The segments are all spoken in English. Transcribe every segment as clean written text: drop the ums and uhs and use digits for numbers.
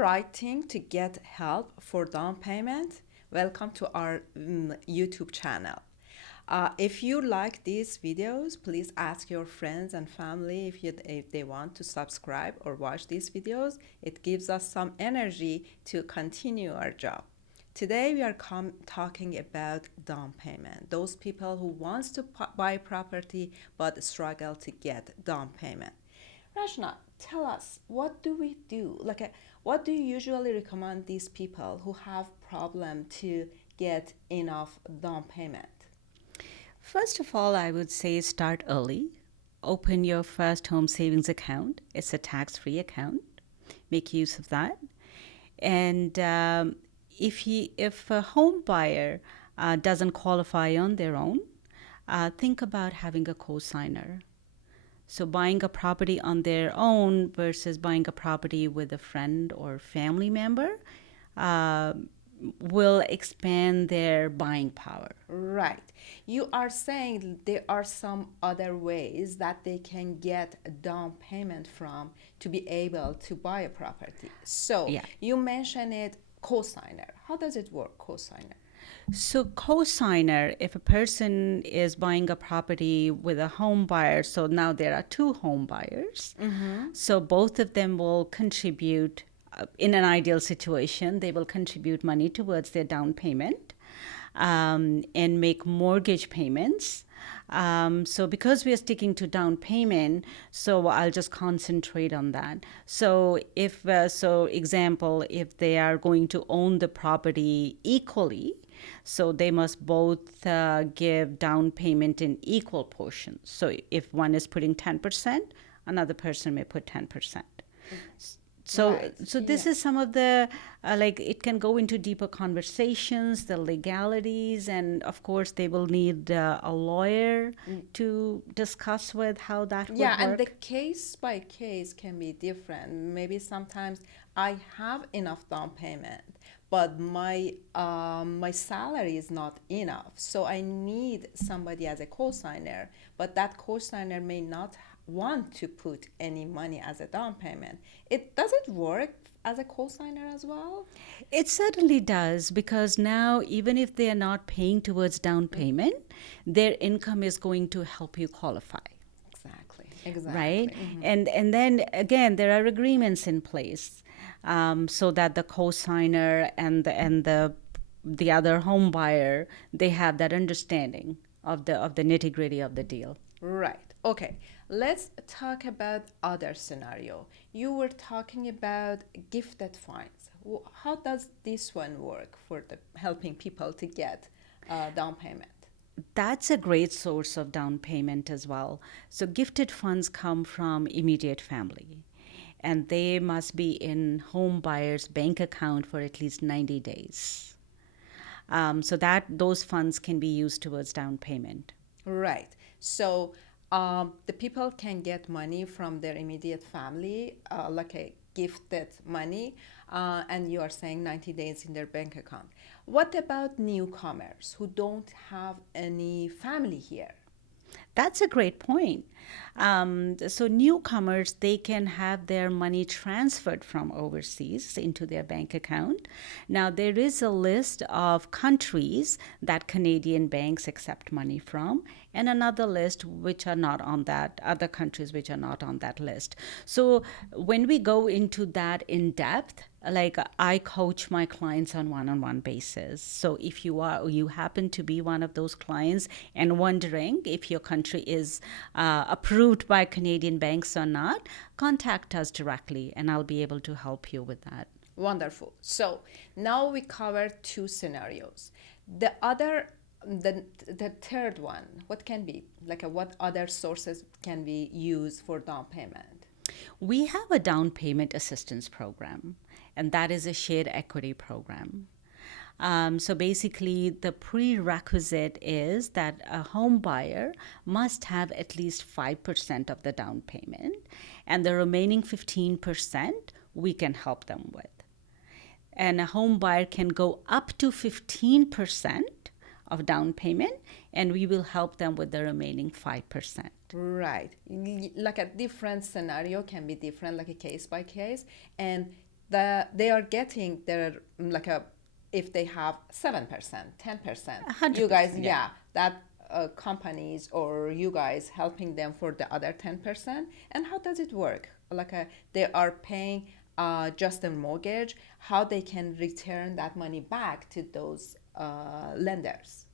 writing to get help for down payment? Welcome to our YouTube channel. If you like these videos, please ask your friends and family if they want to subscribe or watch these videos. It gives us some energy to continue our job. Today we are talking about down payment. Those people who wants to buy property but struggle to get down payment. Rashna, tell us, what do we do? What do you usually recommend these people who have problem to get enough down payment? First of all, I would say start early. Open your first home savings account. It's a tax-free account. Make use of that. And if a home buyer doesn't qualify on their own, think about having a co-signer. So buying a property on their own versus buying a property with a friend or family member uh, will expand their buying power. Right. You are saying there are some other ways that they can get a down payment from to be able to buy a property. So Yeah. you mentioned it, co-signer. How does it work, co-signer? So, co-signer, if a person is buying a property with a home buyer, so now there are two home buyers. So both of them will contribute. In an ideal situation, they will contribute money towards their down payment and make mortgage payments. So because we are sticking to down payment, so I'll just concentrate on that. So example, if they are going to own the property equally, so they must both give down payment in equal portions. So if one is putting 10%, another person may put 10%. So, Right. so this is some of the it can go into deeper conversations, the legalities, and of course they will need a lawyer to discuss with how that would Yeah, and the work. case by case can be different. Maybe sometimes I have enough down payment, but my salary is not enough, so I need somebody as a co-signer. But that co-signer may not want to put any money as a down payment. It does it work as a co-signer as well? It certainly does because now even if they are not paying towards down payment, their income is going to help you qualify. Exactly, Right? exactly. And then again, there are agreements in place so that the co-signer and the other home buyer, they have that understanding of the nitty gritty of the deal. Right. Okay. Let's talk about other scenario. You were talking about gifted funds. How does this one work for the helping people to get down payment? That's a great source of down payment as well. So gifted funds come from immediate family, and they must be in home buyer's bank account for at least 90 days. So that those funds can be used towards down payment. Right. So the people can get money from their immediate family, like a gifted money, and you are saying 90 days in their bank account. What about newcomers who don't have any family here? That's a great point. So newcomers, they can have their money transferred from overseas into their bank account. Now there is a list of countries that Canadian banks accept money from, and another list which are not on that, other countries which are not on that list. So when we go into that in depth, like I coach my clients on one-on-one basis. So if you happen to be one of those clients and wondering if your country is approved by Canadian banks or not, contact us directly and I'll be able to help you with that. Wonderful. So now we covered two scenarios. The third one, what can be what other sources can we use for down payment? We have a down payment assistance program, and that is a shared equity program. So basically, the prerequisite is that a home buyer must have at least 5% of the down payment, and the remaining 15% we can help them with. And a home buyer can go up to 15% of down payment, and we will help them with the remaining 5%. Right. Like a different scenario can be different, like a case by case. And they are getting their like a if they have 7%, 10%. You guys, 100%, yeah. yeah, that companies or you guys helping them for the other 10%. And how does it work? Like they are paying just a mortgage. How they can return that money back to those lenders?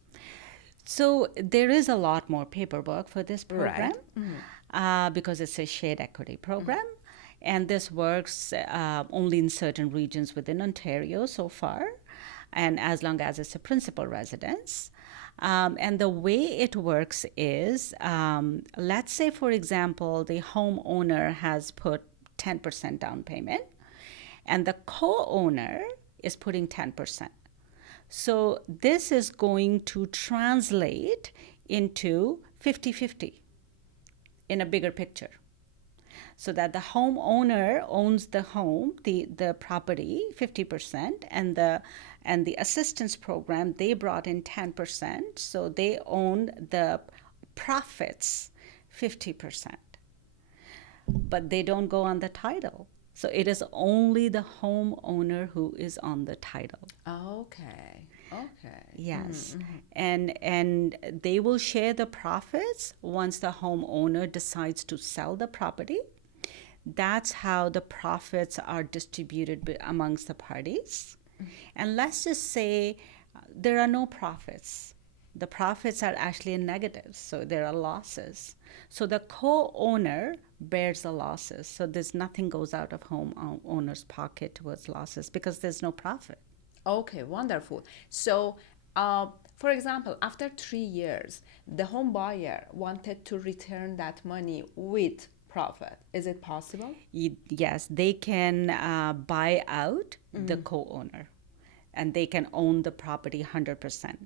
So there is a lot more paperwork for this program Right. because it's a shared equity program. And this works only in certain regions within Ontario so far, and as long as it's a principal residence. And the way it works is let's say, for example, the homeowner has put 10% down payment, and the co owner is putting 10%. So this is going to translate into 50-50 in a bigger picture. So that the homeowner owns the home, the property, 50%, and the assistance program, they brought in 10%. So they own the profits 50. But they don't go on the title. So it is only the homeowner who is on the title. Okay. Okay. Yes. And they will share the profits once the homeowner decides to sell the property. That's how the profits are distributed amongst the parties. And let's just say there are no profits. The profits are actually negative, so there are losses. So the co-owner bears the losses. So there's nothing goes out of homeowner's pocket towards losses because there's no profit. Okay, wonderful. So, for example, after 3 years, the home buyer wanted to return that money with profit. Is it possible? Yes, they can buy out the co-owner, and they can own the property 100%.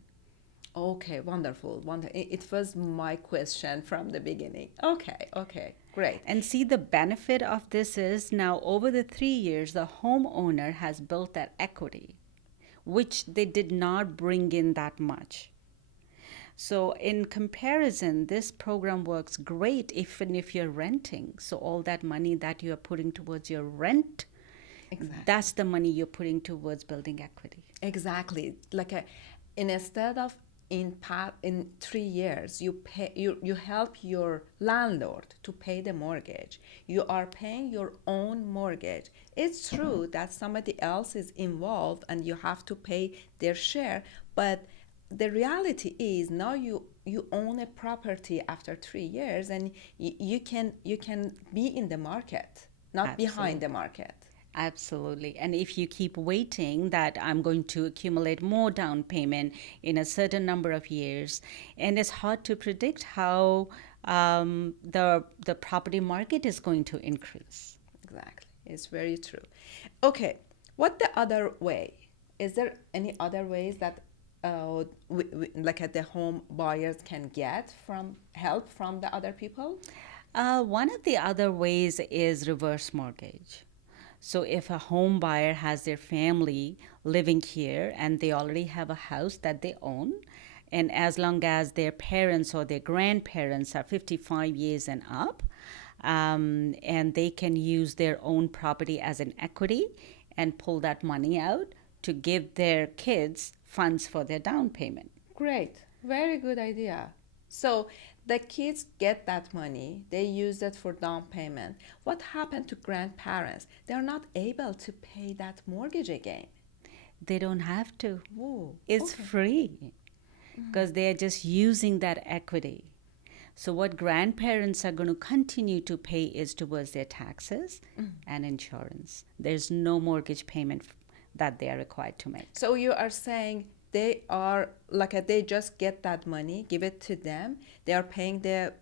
Okay, wonderful. It was my question from the beginning. Okay, okay, great. And see, the benefit of this is now over the 3 years, the homeowner has built that equity, which they did not bring in that much. So, in comparison, this program works great even if you're renting. So, all that money that you are putting towards your rent, Exactly. that's the money you're putting towards building equity. Exactly. Instead of in 3 years you help your landlord to pay the mortgage. You are paying your own mortgage. It's true that somebody else is involved and you have to pay their share, but the reality is now you own a property after 3 years, and you can be in the market, not behind the market. Absolutely. And if you keep waiting that I'm going to accumulate more down payment in a certain number of years, and it's hard to predict how the property market is going to increase. Exactly. It's very true. Okay. What the other way? Is there any other ways that like at the home buyers can get from help from the other people? One of the other ways is reverse mortgage. So if a home buyer has their family living here and they already have a house that they own, and as long as their parents or their grandparents are 55 years and up, and they can use their own property as an equity and pull that money out to give their kids funds for their down payment. Great. Very good idea. So the kids get that money, they use it for down payment. What happened to grandparents? They're not able to pay that mortgage again. They don't have to. Ooh, It's okay. free because they're just using that equity. So, what grandparents are going to continue to pay is towards their taxes and insurance. There's no mortgage payment that they are required to make. So you are saying they are they just get that money, give it to them. They are paying the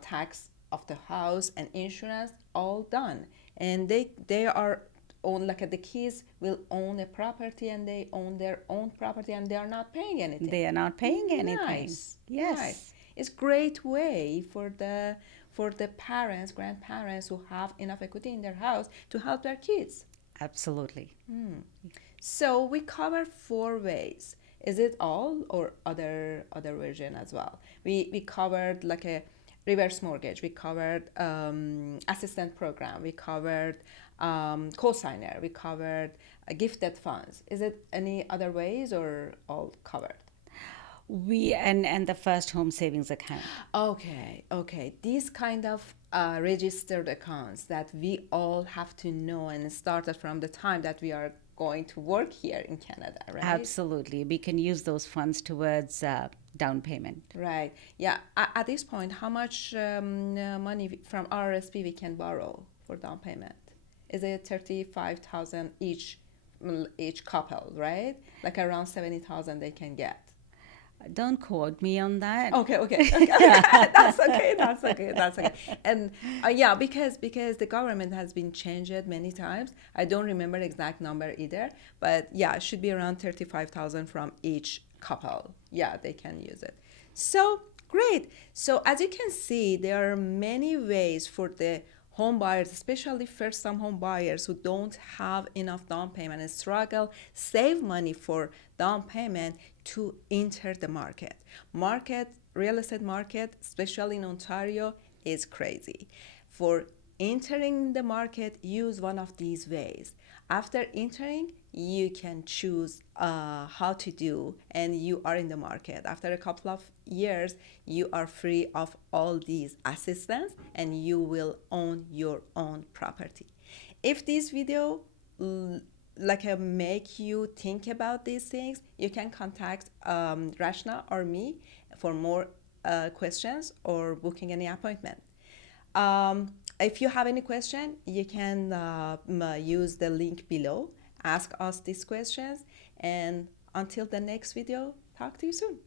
tax of the house and insurance, all done, and they are own the kids will own a property and they own their own property and they are not paying anything. They are not paying anything. Nice. Yes. Nice. It's great way for the parents, grandparents who have enough equity in their house to help their kids. Absolutely. So we covered 4 ways. Is it all or other version as well? We covered a reverse mortgage. We covered assistant program. We covered co-signer, we covered gifted funds. Is it any other ways or all covered? We and the first home savings account. Okay, okay. These kind of registered accounts that we all have to know and started from the time that we are going to work here in Canada, right? Absolutely. We can use those funds towards down payment. Right. Yeah. At this point, how much money from RSP we can borrow for down payment? Is it 35,000 each couple, right? Like around 70,000 they can get. Don't quote me on that. Okay, okay, okay. That's okay. That's okay. That's okay. And yeah, because the government has been changed many times. I don't remember exact number either, but yeah, it should be around 35,000 from each couple. Yeah, they can use it. So great. So as you can see, there are many ways for the home buyers, especially first time home buyers who don't have enough down payment and struggle save money for down payment to enter the real estate market, especially in Ontario, is crazy. For entering the market, use one of these ways. After entering, you can choose how to do, and you are in the market. After a couple of years, you are free of all these assistance and you will own your own property. If this video make you think about these things, you can contact Rashna or me for more questions or booking any appointment. If you have any question, you can use the link below. Ask us these questions. And until the next video, talk to you soon.